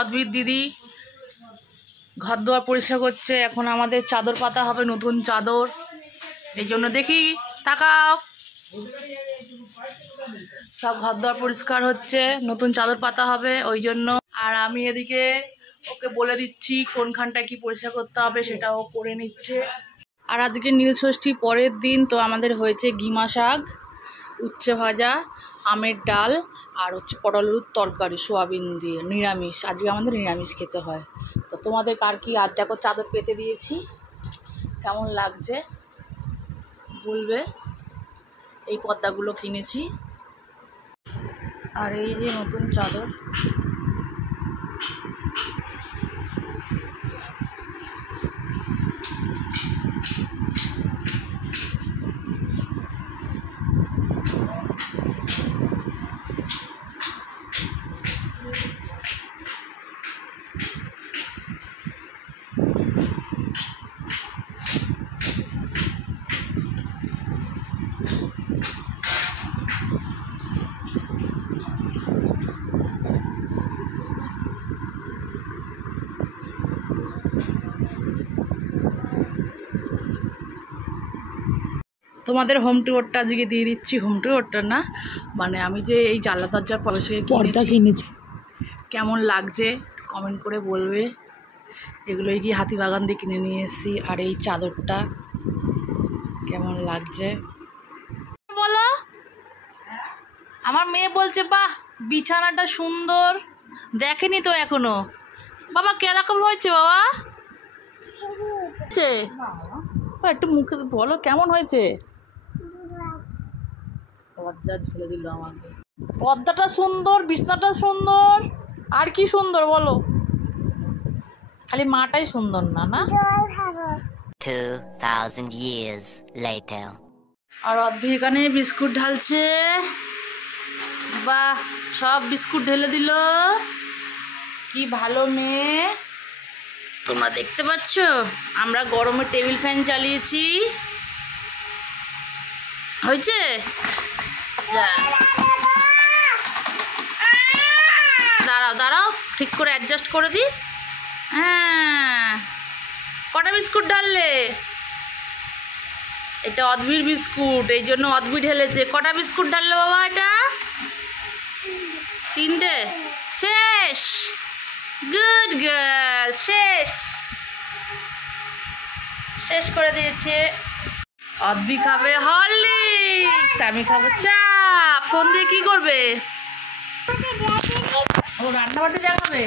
অদ্ভিদ দিদি ঘর দুয়ার পরিষ্কার করছে। এখন আমাদের চাদর পাতা হবে, নতুন চাদর। এই জন্য দেখি তাকাও, সব ঘর দুয়ার পরিষ্কার হচ্ছে, নতুন চাদর পাতা হবে ওই জন্য। আর আমি এদিকে ওকে বলে দিচ্ছি কোনখানটা কি পরিষ্কার করতে হবে, সেটাও করে নিচ্ছে। আর আজকে নীলষষ্ঠী পরের দিন, তো আমাদের হয়েছে গিমা শাক, উচ্ছে ভাজা, আমের ডাল, আর হচ্ছে পটল আলুর তরকারি সোয়াবিন দিয়ে, নিরামিষ। আজকে আমাদের নিরামিষ খেতে হয়। তো তোমাদের কার কি। আর দেখো চাদর পেতে দিয়েছি, কেমন লাগছে বলবে। এই পর্দাগুলো কিনেছি, আর এই যে নতুন চাদর। তোমাদের হোম টুরটা আজকে দিয়ে দিচ্ছি। হোম টুরটা না, মানে আমি যে এই জানলা দরজার পরশে পর্দা কিনেছি, কেমন লাগছে কমেন্ট করে বলবে। এগুলোই কি হাতিবাগান দিয়ে কিনে নিয়ে এসেছি। আর এই চাদরটা কেমন লাগছে বলো। আমার মেয়ে বলছে বাহ বিছানাটা সুন্দর, দেখেনি তো এখনো। বাবা কিরকম হয়েছে বাবা? একটু মুখে বলো কেমন হয়েছে। পর্দা ফেলে দিল আমাকে। পর্দাটা সুন্দর, বিছানাটা সুন্দর, আর কি সুন্দর বলো? খালি মাটাই সুন্দর না, না? 2000 years later. আর অদ্ভুত এখানে বিস্কুট ঢালছে। বাহ, সব বিস্কুট ঢেলে দিল, কি ভালো মেয়ে। তোমরা দেখতে পাচ্ছ আমরা গরমে টেবিল ফ্যান চালিয়েছি। হয়েছে? দাঁড়াও দাঁড়াও, ঠিক করে অ্যাডজাস্ট করে দিই। হ্যাঁ, কটা বিস্কুট ঢাললে? এটা অদ্ভির বিস্কুট, এই জন্য অদ্ভি ঢেলেছে। কটা বিস্কুট ঢাললে বাবা? এটা 3টে। শেষ, গুড গার্ল, শেষ শেষ করে দিয়েছে। অদ্ভি খাবে হরলিক্স, আমি খাবো চা। ফোন দিয়ে কি করবে? ও রান্নাবাটি দেখাবে,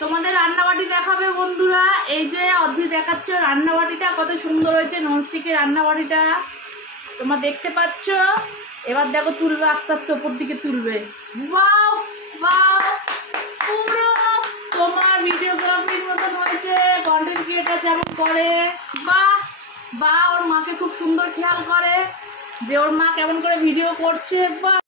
তোমাদের রান্নাবাটি দেখাবে বন্ধুরা। এই যে অদ্ভি দেখাচ্ছে রান্নাবাটিটা, কত সুন্দর হয়েছে ননস্টিকের রান্নাবাটিটা, তোমরা দেখতে পাচ্ছ। এবার দেখো তুলবে, আস্তে আস্তে ওপর দিকে তুলবে। ওয়াও ওয়াও, পুরো তোমার ভিডিওগ্রাফির মতন হয়েছে, কন্টেন্ট ক্রিয়েটার যেমন করে। বাহ বাহ, ওর মাকে খুব সুন্দর খেয়াল করে যে ওর মা কেমন করে ভিডিও করছে। বাহ।